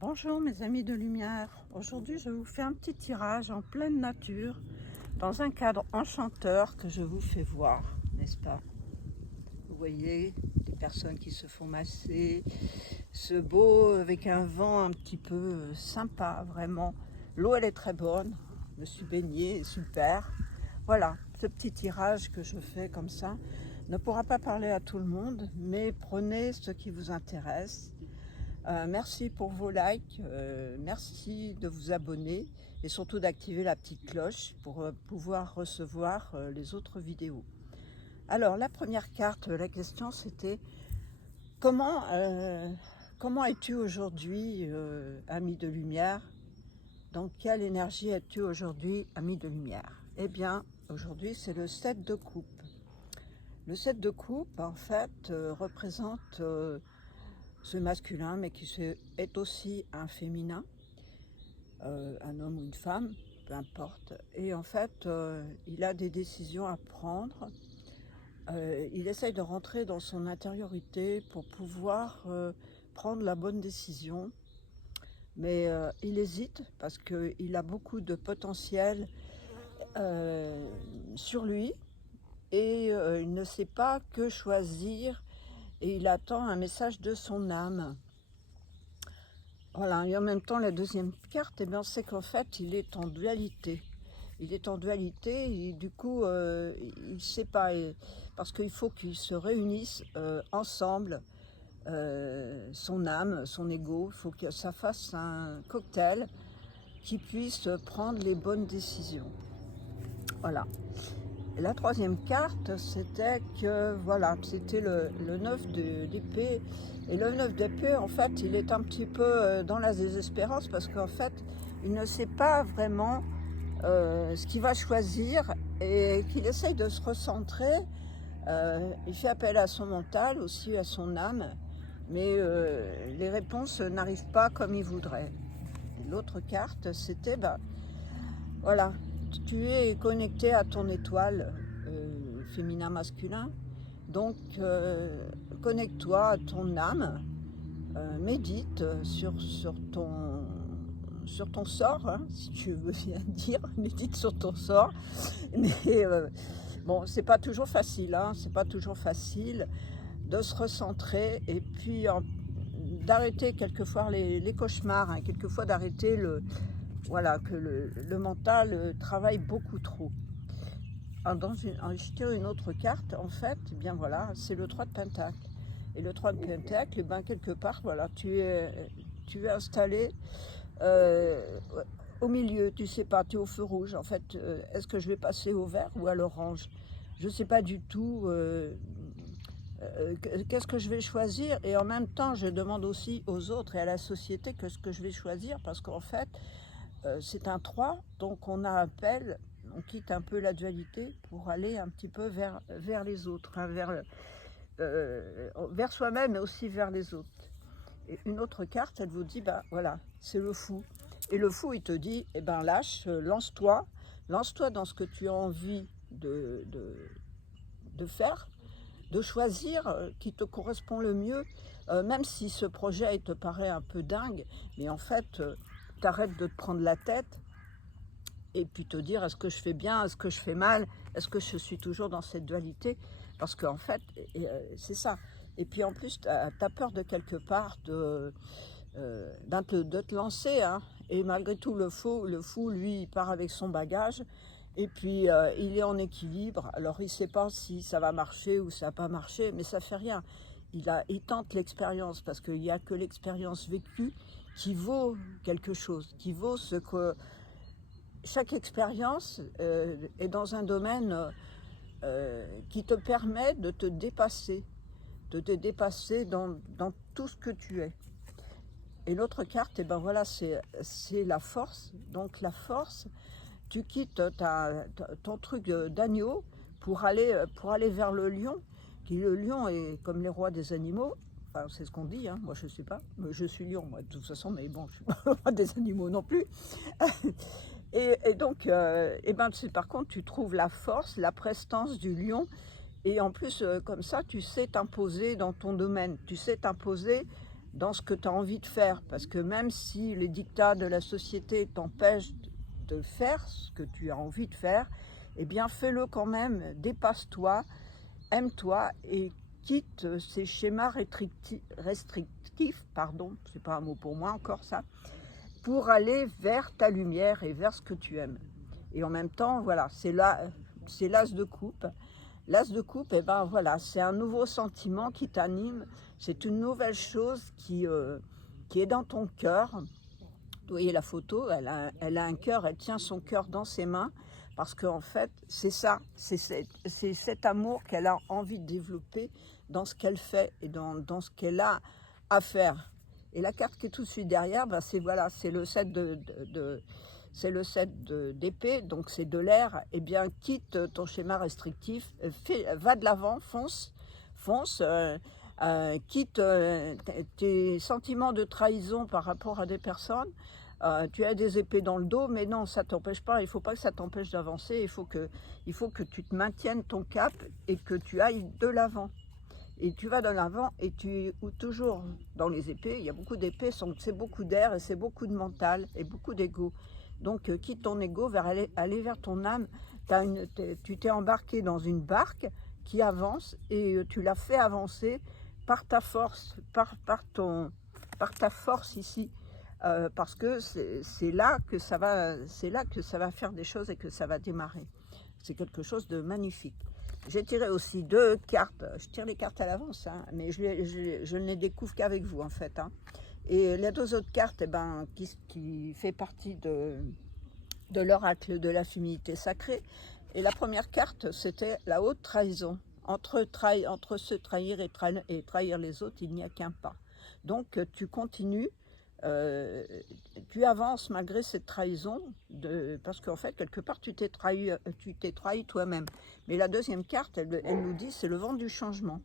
Bonjour mes amis de lumière, aujourd'hui je vous fais un petit tirage en pleine nature, dans un cadre enchanteur que je vous fais voir, n'est-ce pas? Vous voyez des personnes qui se font masser, ce beau avec un vent un petit peu sympa, vraiment. L'eau elle est très bonne, je me suis baignée, super. Voilà, ce petit tirage que je fais comme ça ne pourra pas parler à tout le monde, mais prenez ce qui vous intéresse. Merci pour vos likes, merci de vous abonner et surtout d'activer la petite cloche pour pouvoir recevoir les autres vidéos. Alors la première carte, la question c'était comment, comment es-tu aujourd'hui, ami de lumière? Dans quelle énergie es-tu aujourd'hui, ami de lumière? Eh bien aujourd'hui c'est le 7 de coupe. Le 7 de coupe en fait représente ce masculin, mais qui est aussi un féminin, un homme ou une femme, peu importe. Et en fait, il a des décisions à prendre. Il essaye de rentrer dans son intériorité pour pouvoir prendre la bonne décision. Mais il hésite parce qu'il a beaucoup de potentiel sur lui et il ne sait pas que choisir et il attend un message de son âme. Voilà, et en même temps, la deuxième carte, eh bien, c'est qu'en fait, il est en dualité. Il est en dualité et du coup, il ne sait pas, parce qu'il faut qu'ils se réunissent ensemble, son âme, son ego. Il faut que ça fasse un cocktail qui puisse prendre les bonnes décisions. Voilà. Et la troisième carte, c'était que, voilà, c'était le 9 d'épée. Et le 9 d'épée, en fait, il est un petit peu dans la désespérance parce qu'en fait, il ne sait pas vraiment ce qu'il va choisir et qu'il essaye de se recentrer. Il fait appel à son mental, aussi à son âme, mais les réponses n'arrivent pas comme il voudrait. L'autre carte, c'était, voilà, tu es connecté à ton étoile féminin-masculin, donc connecte-toi à ton âme, médite sur ton sort, hein, si tu veux bien dire, médite sur ton sort. Mais bon, c'est pas toujours facile, hein, c'est pas toujours facile de se recentrer et puis d'arrêter quelquefois les cauchemars, hein, quelquefois d'arrêter voilà, que le mental travaille beaucoup trop. Je tire une autre carte, en fait, eh bien voilà, c'est le 3 de Pentacle. Et le 3 de Pentacle, eh ben, quelque part, voilà, tu es installé au milieu, tu sais pas, tu es au feu rouge. En fait, est-ce que je vais passer au vert ou à l'orange? Je ne sais pas du tout qu'est-ce que je vais choisir. Et en même temps, je demande aussi aux autres et à la société que ce que je vais choisir, parce qu'en fait, c'est un 3, donc on quitte un peu la dualité pour aller un petit peu vers les autres, hein, vers soi-même mais aussi vers les autres. Et une autre carte, elle vous dit, voilà, c'est le fou. Et le fou, il te dit, eh ben lâche, lance-toi dans ce que tu as envie de faire, de choisir qui te correspond le mieux, même si ce projet il te paraît un peu dingue, mais en fait, t'arrêtes de te prendre la tête et puis te dire est-ce que je fais bien, est-ce que je fais mal, est-ce que je suis toujours dans cette dualité, parce qu'en fait, c'est ça. Et puis en plus, tu as peur de quelque part de te lancer, hein. Et malgré tout, le fou, lui, il part avec son bagage. Et puis, il est en équilibre. Alors, il ne sait pas si ça va marcher ou ça va pas marcher, mais ça fait rien. Il tente l'expérience parce qu'il n'y a que l'expérience vécue qui vaut quelque chose, qui vaut ce que... Chaque expérience est dans un domaine qui te permet de te dépasser dans tout ce que tu es. Et l'autre carte, et ben voilà, c'est la force. Donc la force, tu quittes ton truc d'agneau pour aller vers le lion. Le lion est comme les rois des animaux. Enfin, c'est ce qu'on dit, hein. Moi je ne sais pas. Je suis lion, moi, de toute façon, mais bon, je ne suis pas le roi des animaux non plus. Et donc, par contre, tu trouves la force, la prestance du lion. Et en plus, comme ça, tu sais t'imposer dans ton domaine. Tu sais t'imposer dans ce que tu as envie de faire. Parce que même si les dictats de la société t'empêchent de faire ce que tu as envie de faire, eh bien fais-le quand même, dépasse-toi, aime-toi et quitte ces schémas restrictifs, pardon, c'est pas un mot pour moi encore ça, pour aller vers ta lumière et vers ce que tu aimes. Et en même temps, voilà, c'est l'as de coupe. L'as de coupe, et ben voilà, c'est un nouveau sentiment qui t'anime, c'est une nouvelle chose qui est dans ton cœur. Vous voyez la photo, elle a un cœur, elle tient son cœur dans ses mains, parce qu'en fait, c'est ça, c'est cet amour qu'elle a envie de développer dans ce qu'elle fait et dans ce qu'elle a à faire. Et la carte qui est tout de suite derrière, ben c'est voilà, c'est le 7 d'épée, donc c'est de l'air. Eh bien, quitte ton schéma restrictif, va de l'avant, fonce, quitte tes sentiments de trahison par rapport à des personnes. Tu as des épées dans le dos, mais non, ça t'empêche pas. Il faut pas que ça t'empêche d'avancer. Il faut que tu te maintiennes ton cap et que tu ailles de l'avant. Et tu vas de l'avant et ou toujours dans les épées, il y a beaucoup d'épées, c'est beaucoup d'air et c'est beaucoup de mental et beaucoup d'ego. Donc quitte ton ego vers aller vers ton âme. Tu t'es embarqué dans une barque qui avance et tu l'as fait avancer par ta force, par ta force ici. Parce que c'est là que ça va faire des choses et que ça va démarrer. C'est quelque chose de magnifique. J'ai tiré aussi 2 cartes. Je tire les cartes à l'avance, hein, mais je ne les découvre qu'avec vous en fait. Hein. Et les 2 autres cartes, eh ben, qui fait partie de l'oracle de la féminité sacrée. Et la première carte, c'était la haute trahison. Entre se trahir et trahir les autres, il n'y a qu'un pas. Donc tu continues. Tu avances malgré cette trahison, parce qu'en fait, quelque part, tu t'es trahi toi-même. Mais la deuxième carte, elle nous dit, c'est le vent du changement.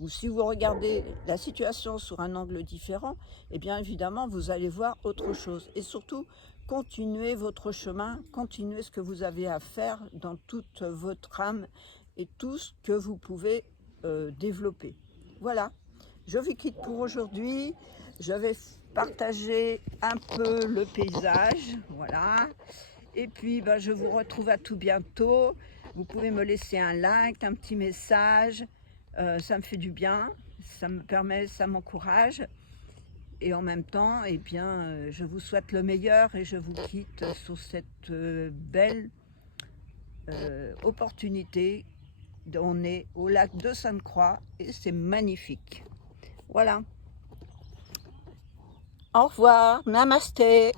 Ou si vous regardez la situation sur un angle différent, eh bien évidemment, vous allez voir autre chose. Et surtout, continuez votre chemin, continuez ce que vous avez à faire dans toute votre âme et tout ce que vous pouvez développer. Voilà, je vous quitte pour aujourd'hui. Je vais partager un peu le paysage, voilà. Et puis, ben, je vous retrouve à tout bientôt. Vous pouvez me laisser un like, un petit message. Ça me fait du bien, ça me permet, ça m'encourage. Et en même temps, eh bien, je vous souhaite le meilleur et je vous quitte sur cette belle opportunité. On est au lac de Sainte-Croix et c'est magnifique. Voilà. Au revoir, namasté.